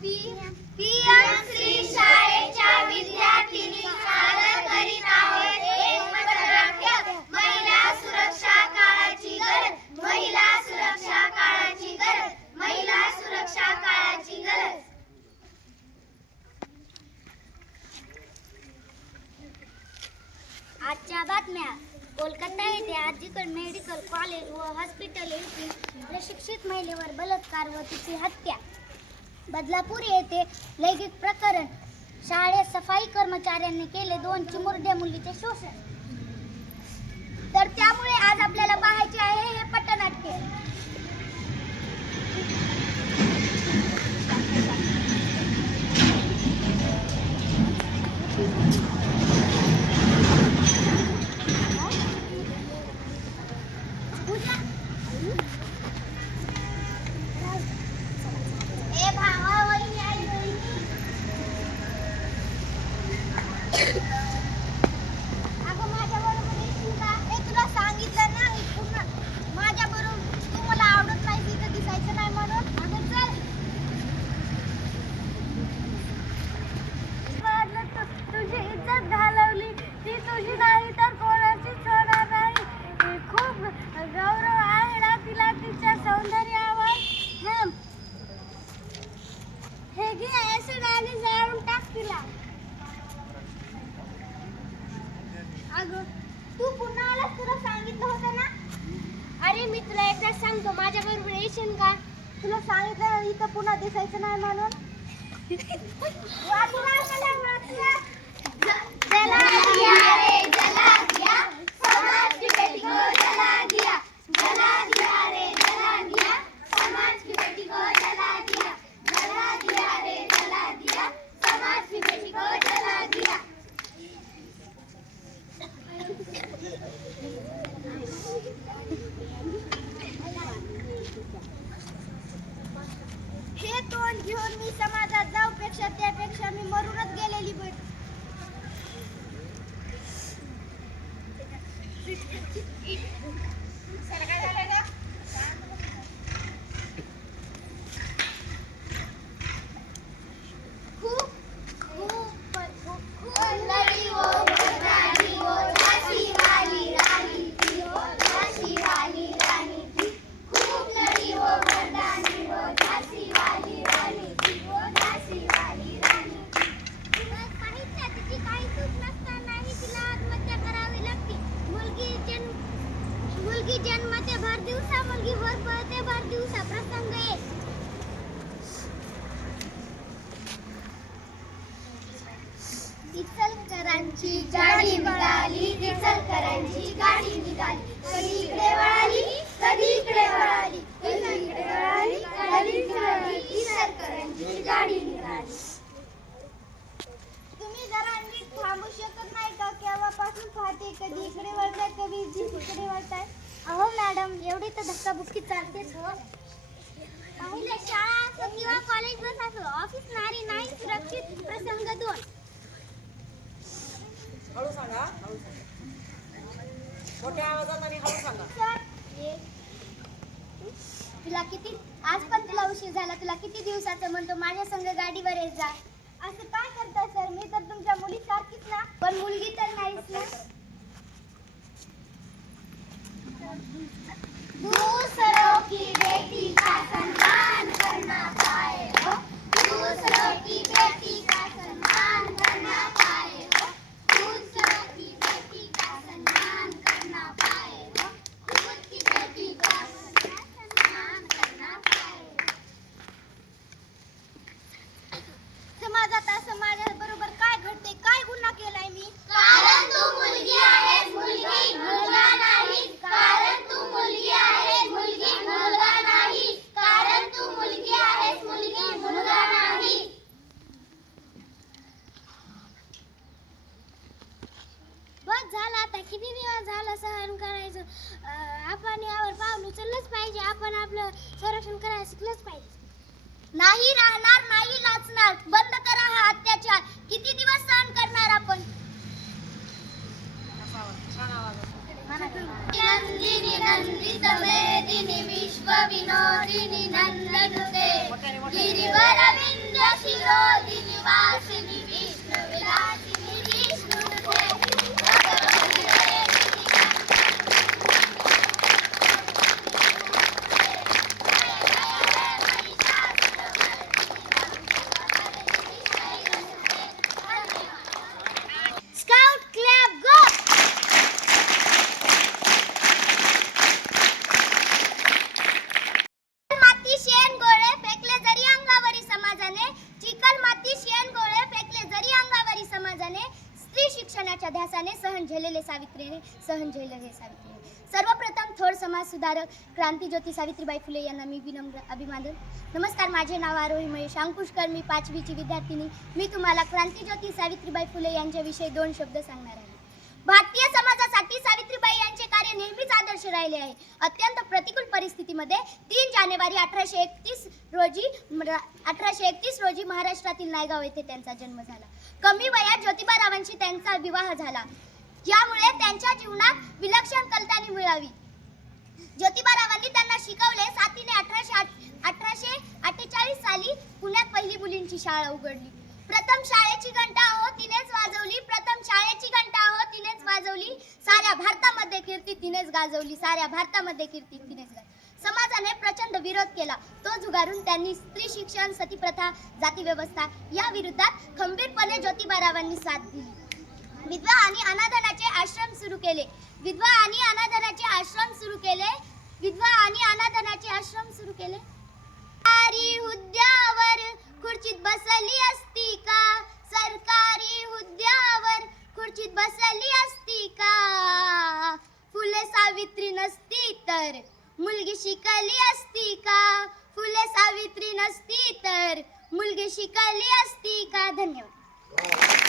पीएमश्री शाळेच्या विद्यार्थिनी सादर करीत आहोत एक पथनाट्य. महिला सुरक्षा काळाची गरज, महिला सुरक्षा काळाची गरज, महिला सुरक्षा काळाची गरज. आजच्या बातम्या. कोलकाता येथे आर्जिकल मेडिकल कॉलेज व हॉस्पिटल येथील प्रशिक्षित महिलेवर बलात्कार व तिची हत्या. बदलापूर येथे लैंगिक प्रकरण. शाळेत सफाई कर्मचाऱ्यांनी केले 2 चिमुरड्या मुलीचे शोषण. तर त्यामुळे आज आपल्याला पाहायचे आहे हे पथनाट्य. तू पुन्हा आलास, तुला सांगितलं होतं ना. अरे मी तुला एकदा सांगतो, माझ्या बरोबर येशील का? तुला सांगितलं इथं पुन्हा दिसायचं नाही म्हणून. जला दिया रे जला दिया, समाज की बेटी को जला दिया. जला दिया रे जला दिया, समाज की बेटी को जला दिया. जला दिया रे जला दिया, समाज की बेटी को जला दिया. हे तोंड घेऊन मी समाजात जाऊपेक्षा त्यापेक्षा मी मरूनच गेलेली बरी. जन्मते भर दिवसा, मुलगी वर पळते भर दिवसा. प्रसंग 1. इचलकरांची गाडी निघाली, इचलकरांची गाडी निघाली. कधी इकडे वळाली, कधी इकडे वळाली, कधी इकडे वळाली, कधी इकडे वळाली. इचलकरांची गाडी निघाली. तुम्ही जरा नीट थांबू शकत नाही का? केव्हापासून पाहते, कधी इकडे वळताय, कधी इकडे वळताय. अहो मॅडम, एवढी तर धक्काबुक्की चालतेच हो. पहिले शाळा असो किंवा कॉलेज बस असो, ऑफिस नारी नाही सुरक्षित. प्रसंग 2. हळू सांगा, हळू सांगा, मोठ्या आवाजात आणि हळू सांगा. सर, तुला किती आज पण तुला उशीर झाला. तुला किती दिवसाचं म्हणतो माझ्या संग गाडीवर येत जा. असं काय करता सर? मी तर तुमच्या मुलीसारखीच ना, पण मुलगी तर नाहीच ना. दूसरों की बेटी का सम्मान करना पाए हो, दूसरों की बेटी का सम्मान करना पाए हो, दूसरों की बेटी का सम्मान करना पाए हो, खुद की बेटी का सम्मान करना पाए. समाजात असं माझ्या बरोबर काय घडते? काय गुन्हा केलाय मी? कारण तू मुलगी आहेस, मुलगी मुलगा नाही. कारण तू मुलगी आहेस, मुलगी मुलगा नाही. कारण तू मुलगी आहेस, मुलगी मुलगा नाही. बस झालं आता. किती दिवस झालं सहन करायचं. आपण यावर पाऊल उचललंच पाहिजे. आपण आपलं संरक्षण करायला शिकलंच पाहिजे. नाही राहणार, नाही लाचणार. बंद करा हा अत्याचार. किती दिवस सहन करणार आपण? नंदिनी नंदित मेदिनी विश्व विनोदिनी नंदनुते गिरिवर विंध्य समाजाने स्त्री शिक्षणाच्या ध्यासाने सहन झेलले सावित्रीने सहन झेलले सावित्रीने. सर्वप्रथम थोर समाज सुधारक क्रांतीज्योती सावित्रीबाई फुले यांना मी विनम्र अभिवादन. नमस्कार, माझे नाव आरोही महेश अंकुशकर. मी 5वीची विद्यार्थिनी. मी तुम्हाला क्रांतीज्योती सावित्रीबाई फुले यांच्याविषयी 2 शब्द सांगणार आहे. भारतीय समाजासाठी सावित्रीबाई यांचे कार्य नेहमीच आदर्श राहिले आहे. अत्यंत प्रतिकूल परिस्थितीमध्ये 3 जानेवारी 1831 रोजी महाराष्ट्रातील नायगाव येथे त्यांचा जन्म झाला. कमी वयात ज्योतिबारावांशी त्यांचा विवाह झाला, ज्यामुळे त्यांच्या जीवनात विलक्षण कल्पना मिळावी. ज्योतिबारावांनी त्यांना शिकवले. साथीने 1848 साली पुण्यात पहिली मुलींची शाळा उघडली. प्रथम शाळेची घंटा हो तिनेच वाजवली, प्रथम शाळेची घंटा हो तिनेच वाजवली, साऱ्या भारतामध्ये कीर्ती तिनेच गाजवली, साऱ्या भारतामध्ये कीर्ती तिनेच गाजवली. समाजाने प्रचंड विरोध केला. तो झुगारून त्यांनी स्त्री शिक्षण, सतीप्रथा, जातीव्यवस्था या विरोधात खंबीरपणे ज्योतिबारावांनी साथ दिली. विधवा आणि अनाथांचे आश्रम सुरू केले. विधवा आणि अनाथांचे आश्रम सुरू केले. विधवा आणि अनाथांचे आश्रम सुरू केले. सरकारी हुद्द्यावर खुर्चीत बसली असती का, सरकारी हुद्द्यावर खुर्चीत बसली असती का, फुले सावित्री नसती तर मुलगी शिकली असती का, फुले सावित्री नसती तर मुलगी शिकली असती का. धन्यवाद.